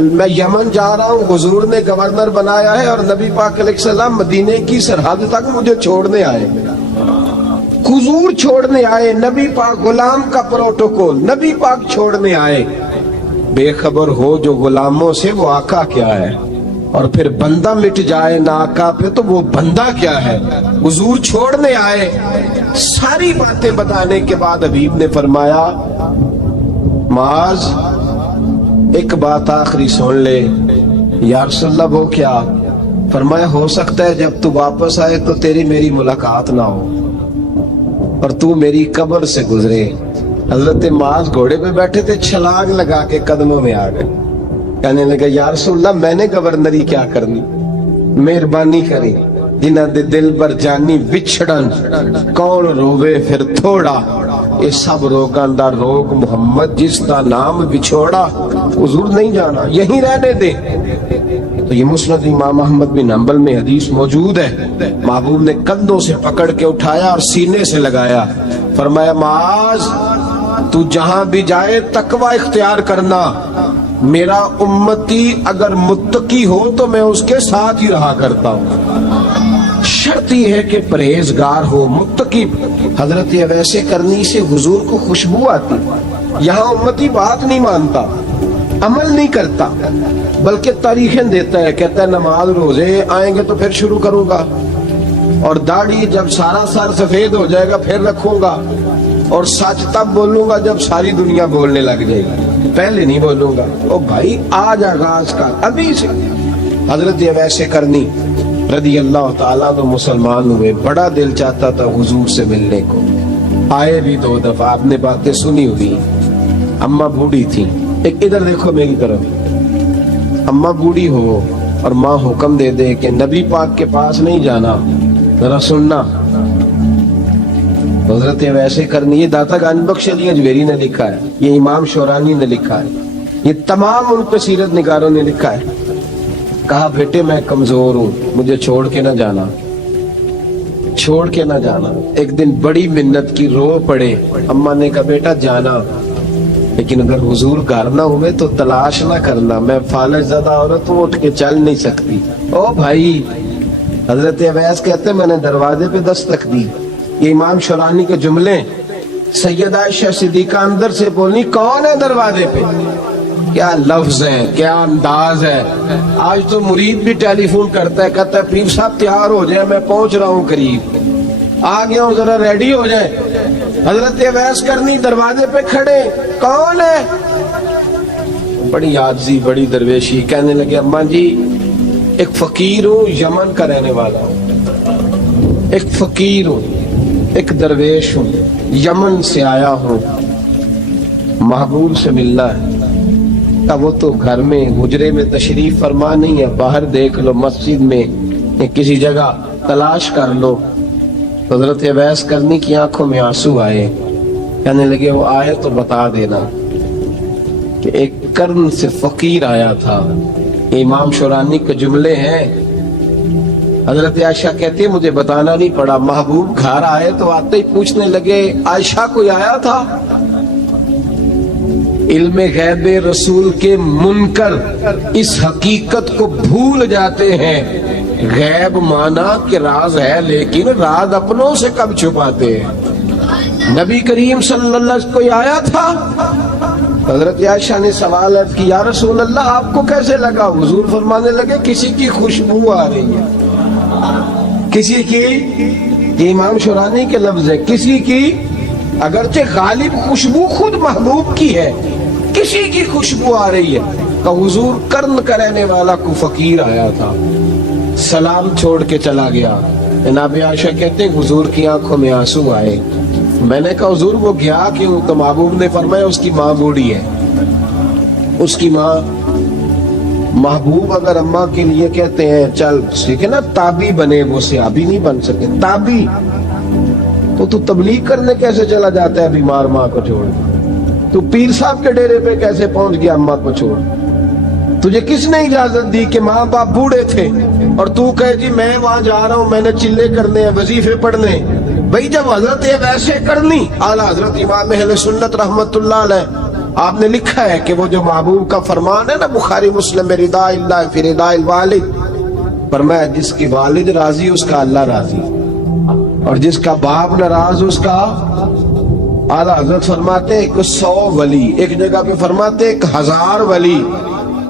میں یمن جا رہا ہوں، حضور نے گورنر بنایا ہے اور نبی پاک علیہ السلام مدینے کی سرحد تک مجھے چھوڑنے آئے، حضور چھوڑنے آئے، نبی پاک غلام کا پروٹوکول، نبی پاک چھوڑنے آئے، بے خبر ہو جو غلاموں سے وہ آقا کیا ہے، اور پھر بندہ مٹ جائے نہ آقا پہ تو وہ بندہ کیا ہے۔ حضور چھوڑنے آئے، ساری باتیں بتانے کے بعد حبیب نے فرمایا معاذ ایک بات آخری سن لے۔ یا رسول اللہ وہ کیا؟ فرمایا ہو سکتا ہے جب تو واپس آئے تو تیری میری ملاقات نہ ہو اور تو میری قبر سے گزرے۔ حضرت معاذ گھوڑے پہ بیٹھے تھے، چھلانگ لگا کے قدموں میں آ گئے، کہنے لگا یا رسول اللہ میں نے گورنری کیا کرنی، مہربانی کری، جنہاں دے دل بر جانی بچھڑن کون روے پھر تھوڑا، یہ سب روگاں دا روگ محمد جس دا نام بچھوڑا۔ حضور نہیں جانا، یہیں رہنے دے۔ تو یہ مسند امام احمد بن حنبل میں حدیث موجود ہے۔ محبوب نے کندھوں سے پکڑ کے اٹھایا اور سینے سے لگایا، فرمایا معاذ تو جہاں بھی جائے تقوی اختیار کرنا، میرا امتی اگر متقی ہو تو میں اس کے ساتھ ہی رہا کرتا ہوں، شرط یہ ہے کہ پرہیزگار ہو، متقی۔ حضرت ویسے کرنی سے حضور کو خوشبو آتی، یہاں امتی بات نہیں مانتا، عمل نہیں کرتا، بلکہ تاریخیں دیتا ہے، کہتا ہے نماز روزے آئیں گے تو پھر شروع کروں گا، اور داڑھی جب سارا سر سفید ہو جائے گا پھر رکھوں گا، اور سچ تب بولوں گا جب ساری دنیا بولنے لگ جائے گی، پہلے نہیں بولوں گا۔ او بھائی آج آغاز کا ابھی سے۔ حضرت ویسے کرنی رضی اللہ تعالیٰ تو مسلمان ہوئے، بڑا دل چاہتا تھا حضور سے ملنے کو، آئے بھی 2 دفعہ، آپ نے باتیں سنی ہوئی۔ اماں بوڑھی تھی، ایک ادھر دیکھو میری طرف، اماں بوڑھی ہو اور ماں حکم دے دے کہ نبی پاک کے پاس نہیں جانا، ذرا سننا۔ حضرت ویسے کرنی، یہ داتا گنج بخش علی اجمیری نے لکھا ہے، یہ امام شورانی نے لکھا ہے، یہ تمام ان پہ سیرت نگاروں نے لکھا ہے۔ کہا بیٹے میں کمزور ہوں، مجھے چھوڑ کے نہ جانا، چھوڑ کے نہ جانا۔ ایک دن بڑی منت کی، رو پڑے، اماں نے کہا بیٹا جانا، لیکن اگر حضور گھر نہ ہوئے تو تلاش نہ کرنا، میں فالج زدہ عورت ہوں، اٹھ کے چل نہیں سکتی۔ او بھائی، حضرت اویس کہتے ہیں میں نے دروازے پہ دستک دی، یہ امام شورانی کے جملے، سیدہ عائشہ صدیقہ اندر سے بولنی کون ہے دروازے پہ؟ کیا لفظ ہے، کیا انداز ہے۔ آج تو مرید بھی ٹیلی فون کرتا ہے، کہتا ہے پیر صاحب تیار ہو جائے، میں پہنچ رہا ہوں، قریب آ گیا ہوں، ذرا ریڈی ہو جائے۔ حضرت اویس کرنی دروازے پہ کھڑے، کون ہے؟ بڑی عاجزی، بڑی درویشی، کہنے لگے اماں جی ایک فقیر ہوں، یمن کا رہنے والا ہوں، ایک فقیر ہوں، ایک درویش ہوں، یمن سے آیا ہوں، محبوب سے ملنا ہے۔ اب وہ تو گھر میں حجرے میں تشریف فرما نہیں ہے، باہر دیکھ لو، مسجد میں کسی جگہ تلاش کر لو۔ حضرت اویس کرنی کی آنکھوں میں آنسو آئے، کہنے لگے وہ آئے تو بتا دینا کہ ایک قرن سے فقیر آیا تھا۔ امام شورانی کے جملے ہیں۔ حضرت عائشہ کہتی ہے مجھے بتانا نہیں پڑا، محبوب گھر آئے تو آتے ہی پوچھنے لگے عائشہ کوئی آیا تھا؟ علم غیب رسول کے منکر اس حقیقت کو بھول جاتے ہیں، غیب مانا کہ راز ہے لیکن راز اپنوں سے کب چھپاتے ہیں۔ نبی کریم صلی اللہ علیہ وسلم کوئی آیا تھا؟ حضرت عائشہ نے سوال کی یا رسول اللہ آپ کو کیسے لگا؟ حضور فرمانے لگے کسی کی خوشبو آ رہی ہے، کسی کی، یہ امام شورانی کے لفظ ہے، کسی کی، اگرچہ غالب خوشبو خود محبوب کی ہے، کسی کی خوشبو آ رہی ہے۔ کہ حضور قرن کا رہنے والا کو فقیر آیا تھا، سلام چھوڑ کے چلا گیا۔ جناب عائشہ کہتے ہیں حضور کی آنکھوں میں آنسو آئے۔ میں نے کہا حضور وہ گیا کیوں؟ تو محبوب نے فرمایا اس کی ماں بوڑھی ہے، اس کی ماں۔ محبوب اگر اماں کے لیے کہتے ہیں چل ٹھیک ہے نا تابی بنے، وہ صحابی نہیں بن سکے، تابی، تو تبلیغ کرنے کیسے چلا جاتا ہے بیمار ماں کو چھوڑ؟ تو پیر صاحب کے ڈیرے پہ کیسے پہنچ گیا اماں کو چھوڑ؟ تجھے کس نے اجازت دی کہ ماں باپ بوڑھے تھے اور تو کہے جی میں وہاں جا رہا ہوں، میں نے چلے کرنے ہیں، وظیفے پڑھنے؟ بھئی جب حضرت ویسے کرنی اعلیٰ حضرت امام اہل سنت رحمت اللہ علیہ آپ نے لکھا ہے کہ وہ جو محبوب کا فرمان ہے نا بخاری مسلم میں رضا اللہ فی رضا الوالد، فرمایا جس کی والد راضی اس کا اللہ راضی، اور جس کا باپ ناراض اس کا اعلیٰ حضرت فرماتے ہیں 100 ولی، ایک جگہ پہ فرماتے ہیں 1000 ولی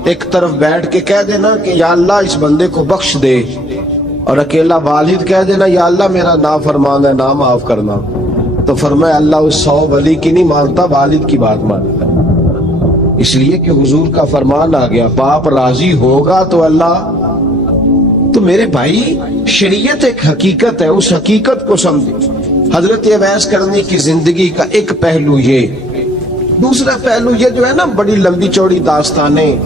ایک طرف بیٹھ کے کہہ دینا کہ یا اللہ اس بندے کو بخش دے، اور اکیلا والد کہہ دینا یا اللہ میرا نافرمان ہے نا معاف کرنا، تو فرمایا اللہ اس 100 ولی کی نہیں مانتا، والد کی بات مانتا ہے۔ اس لیے کہ حضور کا فرمان آ گیا باپ راضی ہوگا تو اللہ۔ تو میرے بھائی شریعت ایک حقیقت ہے، اس حقیقت کو سمجھے۔ حضرت اویس کرنی کی زندگی کا ایک پہلو یہ، دوسرا پہلو یہ جو ہے نا بڑی لمبی چوڑی داستانیں،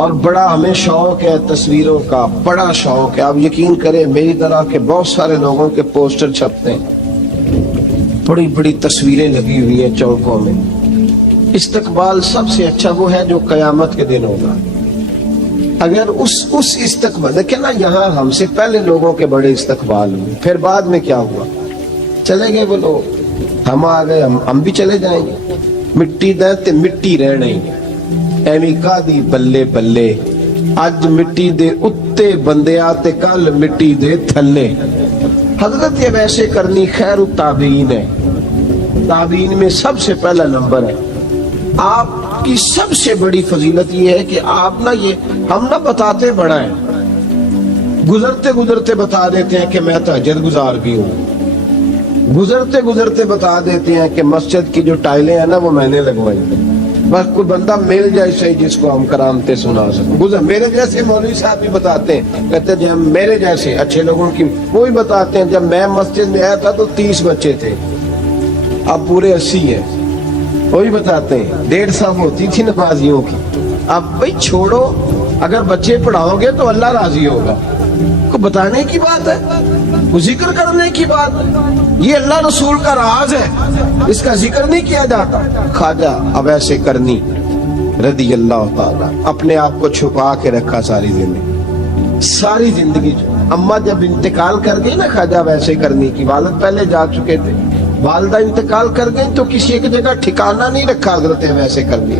اور بڑا ہمیں شوق ہے تصویروں کا، بڑا شوق ہے۔ آپ یقین کریں میری طرح کے بہت سارے لوگوں کے پوسٹر چھپتے ہیں، بڑی بڑی تصویریں لگی ہوئی ہیں چوکوں میں۔ استقبال سب سے اچھا وہ ہے جو قیامت کے دن ہوگا۔ اگر اس استقبال دیکھیں نا، یہاں ہم سے پہلے لوگوں کے بڑے استقبال ہوئے، پھر بعد میں کیا ہوا، چلے گئے وہ لوگ، ہم آ گئے، ہم بھی چلے جائیں گے۔ مٹی دے تے مٹی رہنے ایویں کا دی بلے بلے، اج مٹی دے اتے بندے آتے کل مٹی دے تھلے۔ حضرت ویسے کرنی خیر التابعین ہے، تابعین میں سب سے پہلا نمبر ہے۔ آپ کی سب سے بڑی فضیلت یہ ہے کہ آپ نا، یہ ہم نہ بتاتے بڑا ہے، گزرتے گزرتے بتا دیتے ہیں کہ میں تہجد گزار بھی ہوں، گزرتے گزرتے بتا دیتے ہیں کہ مسجد کی جو ٹائلیں ہیں نا وہ میں نے لگوائی ہیں، بس کوئی بندہ مل جائے صحیح جس کو ہم کرامتے سنا سکیں۔ میرے جیسے مولوی صاحب بھی بتاتے ہیں، کہتے ہیں جب میرے جیسے اچھے لوگوں کی وہ بھی بتاتے ہیں، جب میں مسجد میں آیا تھا تو 30 بچے تھے، اب پورے 80 ہیں، وہی بتاتے ہیں 150 ہوتی تھی نمازیوں کی۔ اب بھائی چھوڑو، اگر بچے پڑھاؤ گے تو اللہ راضی ہوگا، کو بتانے کی بات ہے، کو ذکر کرنے کی بات ہے، یہ اللہ رسول کا راز ہے، اس کا ذکر نہیں کیا جاتا۔ خواجہ اویس کرنی رضی اللہ تعالیٰ اپنے آپ کو چھپا کے رکھا ساری زندگی۔ اماں جب انتقال کر گئی نا خواجہ اویس کرنی کی، والد پہلے جا چکے تھے، والدہ انتقال کر گئی تو کسی ایک جگہ ٹھکانہ نہیں رکھا حضرت اویس کرنی۔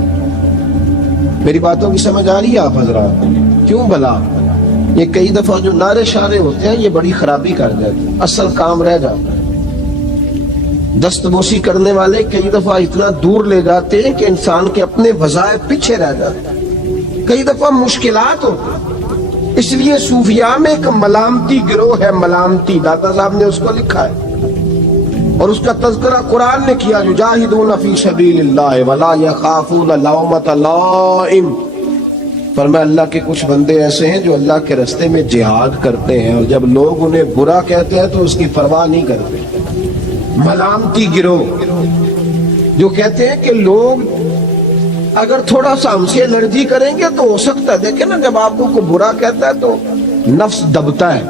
میری باتوں کی سمجھ آ رہی ہے آپ حضرات؟ کیوں بھلا یہ کئی دفعہ جو نعرے شعرے ہوتے ہیں یہ بڑی خرابی کر جاتے ہیں، اصل کام رہ جاتا ہے۔ دستبوسی کرنے والے کئی دفعہ اتنا دور لے جاتے ہیں کہ انسان کے اپنے وظائف پیچھے رہ جاتے ہیں، کئی دفعہ مشکلات ہوتی ہیں۔ اس لیے صوفیاء میں ایک ملامتی گروہ ہے، ملامتی، داتا صاحب نے اس کو لکھا ہے، اور اس کا تذکرہ قرآن نے کیا، یجاہدون فی سبیل اللہ ولا یخافون لومۃ لائم۔ فرمایا اللہ کے کچھ بندے ایسے ہیں جو اللہ کے راستے میں جہاد کرتے ہیں، اور جب لوگ انہیں برا کہتے ہیں تو اس کی پرواہ نہیں کرتے۔ ملامتی گروہ جو کہتے ہیں کہ لوگ اگر تھوڑا سا ہم سے الرجی کریں گے تو ہو سکتا ہے، دیکھیں نا جب آپ کو برا کہتا ہے تو نفس دبتا ہے،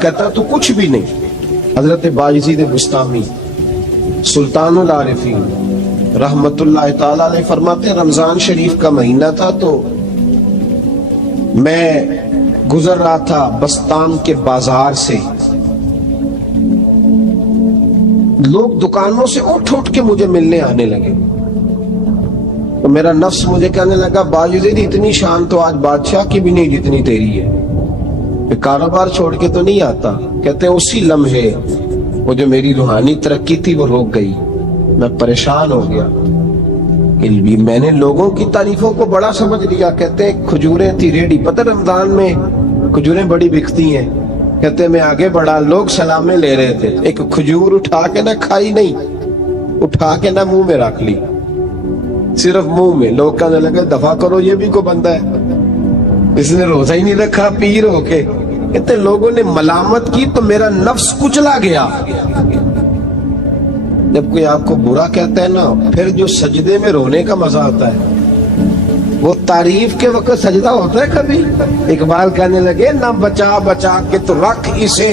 کہتا ہے تو کچھ بھی نہیں۔ حضرت بایزید بستامی سلطان العارفین رحمت اللہ تعالی علیہ فرماتے ہیں رمضان شریف کا مہینہ تھا تو میں گزر رہا تھا بستان کے بازار سے، لوگ دکانوں سے اٹھ کے مجھے ملنے آنے لگے، تو میرا نفس مجھے کہنے لگا بایزید اتنی شان تو آج بادشاہ کی بھی نہیں جتنی تیری ہے، میں کاروبار چھوڑ کے تو نہیں آتا۔ کہتے ہیں اسی لمحے وہ جو میری روحانی ترقی تھی وہ رک گئی، میں پریشان ہو گیا کہ میں نے لوگوں کی تعریفوں کو بڑا سمجھ لیا۔ کہتے ہیں کھجوریں تھی ریڈی، پتہ رمضان میں کھجوریں بڑی بکتی ہیں، کہتے ہیں میں آگے بڑھا، لوگ سلامیں لے رہے تھے، ایک کھجور اٹھا کے نہ کھائی نہیں، اٹھا کے نہ منہ میں رکھ لی، صرف منہ میں۔ لوگ کہنے لگے دفع کرو یہ بھی کو بندہ ہے، اس نے روزہ ہی نہیں رکھا پیر ہو کے۔ کہتے ہیں لوگوں نے ملامت کی تو میرا نفس کچلا گیا۔ جب کوئی آپ کو برا کہتا ہے نا، پھر جو سجدے میں رونے کا مزہ آتا ہے وہ تعریف کے وقت سجدہ ہوتا ہے کبھی؟ اقبال کہنے لگے نہ بچا بچا کے تو رکھ اسے،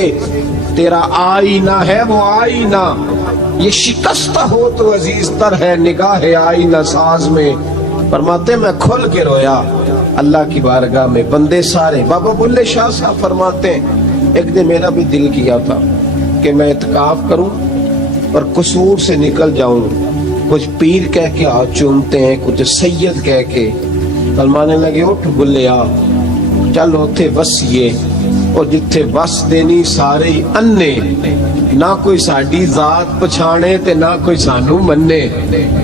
تیرا آئینہ ہے وہ آئینہ، یہ شکستہ ہو تو عزیز تر ہے نگاہ آئینہ ساز میں۔ فرماتے میں کھل کے رویا اللہ کی بارگاہ میں، بندے سارے۔ بابا بلے شاہ صاحب فرماتے ہیں ایک دن میرا بھی دل کیا تھا کہ میں اعتکاف کروں اور قصور سے نکل جاؤں، کچھ پیر کہہ کے ہاتھ چومتے ہیں، کچھ سید کہہ کے فرمانے لگے اٹھ بلیا چل اوتھے وسیے، اور جتھے وس دینی سارے انے، نہ کوئی ساڈی ذات پچھانے تے نہ کوئی سانو منے،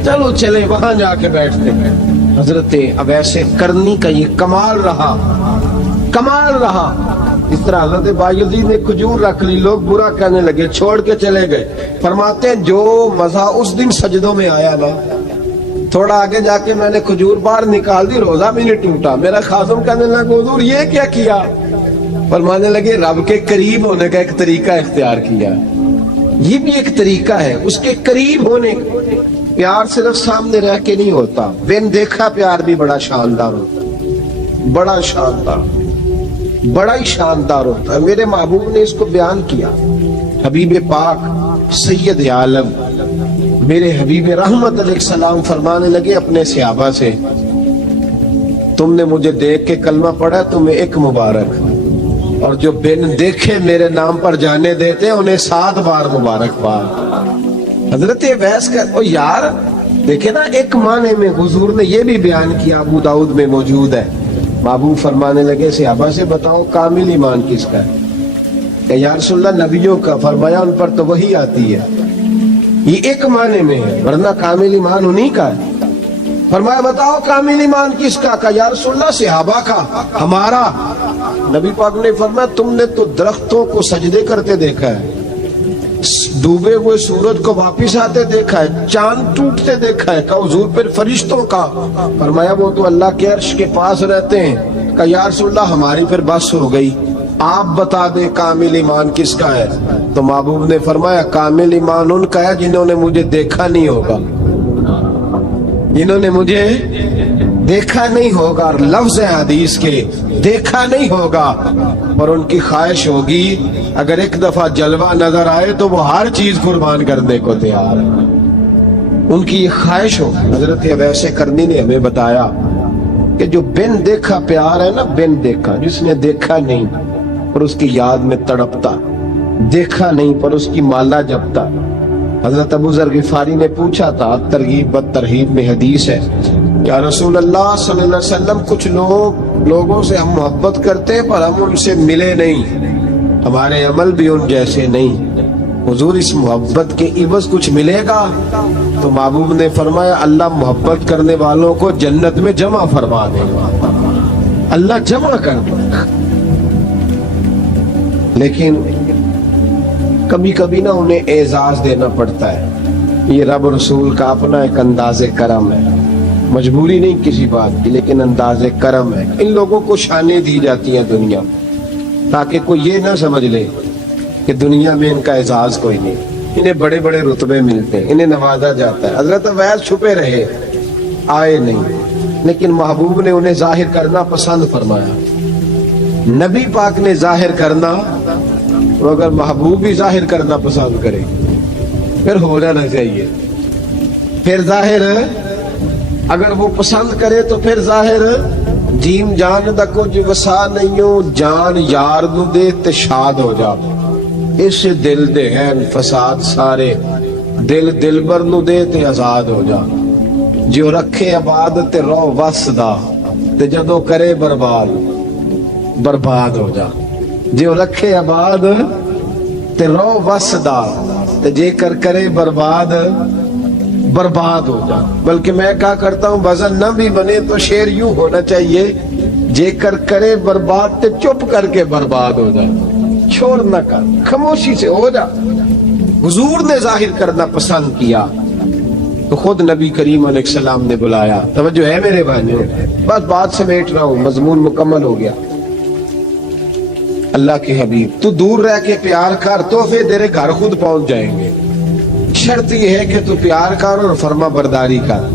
چلو چلے وہاں جا کے بیٹھتے ہیں۔ حضرت اویس کرنی کا یہ کمال رہا، کمال رہا۔ اس طرح حضرت بایزید نے کھجور رکھ لی، لوگ برا کہنے لگے، چھوڑ کے چلے گئے۔ فرماتے ہیں جو مزہ اس دن سجدوں میں آیا نا، تھوڑا آگے جا کے میں نے کھجور باہر نکال دی، روزہ بھی نہیں ٹوٹا۔ میرا خادم کہنے لگا حضور یہ کیا کیا؟ فرمانے لگے رب کے قریب ہونے کا ایک طریقہ اختیار کیا، یہ بھی ایک طریقہ ہے اس کے قریب ہونے۔ پیار صرف سامنے رہ کے نہیں ہوتا، بن دیکھا پیار بھی بڑا شاندار ہوتا ہے، بڑا شاندار، بڑا ہی شاندار ہوتا ہے۔ میرے محبوب نے اس کو بیان کیا، حبیب پاک سید عالم میرے حبیب رحمت علیہ السلام فرمانے لگے اپنے صحابہ سے، تم نے مجھے دیکھ کے کلمہ پڑھا، تمہیں ایک مبارک، اور جو بن دیکھے میرے نام پر جانے دیتے ہیں انہیں 7 بار مبارک باد۔ حضرت ویس کا او یار دیکھیں نا، ایک معنی میں حضور نے یہ بھی بیان کیا، ابو داؤد میں موجود ہے۔ محبوب فرمانے لگے صحابہ سے بتاؤ کامل ایمان کس کا ہے؟ کہ یا رسول اللہ نبیوں کا۔ فرمایا ان پر تو وہی آتی ہے، یہ ایک معنی میں ہے، ورنہ کامل ایمان انہی کا ہے۔ فرمایا بتاؤ کامل ایمان کس کا؟ کہ یا رسول اللہ صحابہ کا، ہمارا۔ نبی پاک نے فرمایا تم نے تو درختوں کو سجدے کرتے دیکھا ہے، ڈوبے ہوئے سورج کو واپس آتے دیکھا ہے، چاند ٹوٹتے دیکھا ہے۔ کہ حضور پھر فرشتوں کا؟ فرمایا وہ تو اللہ کے عرش کے پاس رہتے ہیں۔ کہ یا رسول اللہ ہماری پھر بس ہو گئی، آپ بتا دیں کامل ایمان کس کا ہے؟ تو محبوب نے فرمایا کامل ایمان ان کا ہے جنہوں نے مجھے دیکھا نہیں ہوگا، جنہوں نے مجھے دیکھا نہیں ہوگا، اور لفظ حدیث کے دیکھا نہیں ہوگا، اور ان کی خواہش ہوگی اگر ایک دفعہ جلوہ نظر آئے تو وہ ہر چیز قربان کرنے کو تیار ہے، ان کی یہ خواہش ہو۔ حضرت اویس کرنی نے ہمیں بتایا کہ جو بن دیکھا پیار ہے نا، بن دیکھا، جس نے دیکھا نہیں پر اس کی یاد میں تڑپتا، دیکھا نہیں پر اس کی مالا جپتا۔ حضرت ابو ذر غفاری نے پوچھا تھا، ترغیب و ترہیب میں حدیث ہے، یا رسول اللہ صلی اللہ علیہ وسلم کچھ لوگوں سے ہم محبت کرتے ہیں پر ہم ان سے ملے نہیں، ہمارے عمل بھی ان جیسے نہیں، حضور اس محبت کے عوض کچھ ملے گا؟ تو محبوب نے فرمایا اللہ محبت کرنے والوں کو جنت میں جمع فرما دے گا، اللہ جمع کر دے گا۔ لیکن کبھی کبھی نہ انہیں اعزاز دینا پڑتا ہے، یہ رب رسول کا اپنا ایک انداز کرم ہے، مجبوری نہیں کسی بات کی، لیکن انداز کرم ہے۔ ان لوگوں کو شانیں دی جاتی ہیں دنیا، تاکہ کوئی یہ نہ سمجھ لے کہ دنیا میں ان کا اعزاز کوئی نہیں، انہیں بڑے بڑے رتبے ملتے ہیں، انہیں نوازا جاتا ہے۔ حضرت اویس چھپے رہے، آئے نہیں، لیکن محبوب نے انہیں ظاہر کرنا پسند فرمایا۔ نبی پاک نے ظاہر کرنا، تو اگر محبوب بھی ظاہر کرنا پسند کرے پھر ہو جانا چاہیے، پھر ظاہر اگر وہ پسند کرے تو پھر ظاہر جیم جان دا کچھ وسا نہیں ہو، جان یار نو دے تے شاد ہو جا، اس دل دے ہیں فساد سارے، دل دلبر نو دے تے آزاد ہو جا، جو رکھے آباد تے رو وس دا، تے جدو کرے برباد برباد ہو جا، جو رکھے آباد تے رو وس دا، تے جے کر کرے برباد برباد ہو جا۔ بلکہ میں کہا کرتا ہوں وزن نہ بھی بنے تو شعر یوں ہونا چاہیے، جے کر کرے برباد تے چپ کر کے برباد ہو جا، چھوڑ نہ کر، خاموشی سے ہو جا۔ حضور نے ظاہر کرنا پسند کیا تو خود نبی کریم علیہ السلام نے بلایا۔ توجہ ہے میرے بھائیوں، بس بات سمیٹ رہا ہوں، مضمون مکمل ہو گیا۔ اللہ کے حبیب تو دور رہ کے پیار کر، تحفے تیرے گھر خود پہنچ جائیں گے، شرط یہ ہے کہ تو پیار کر اور فرما برداری کر۔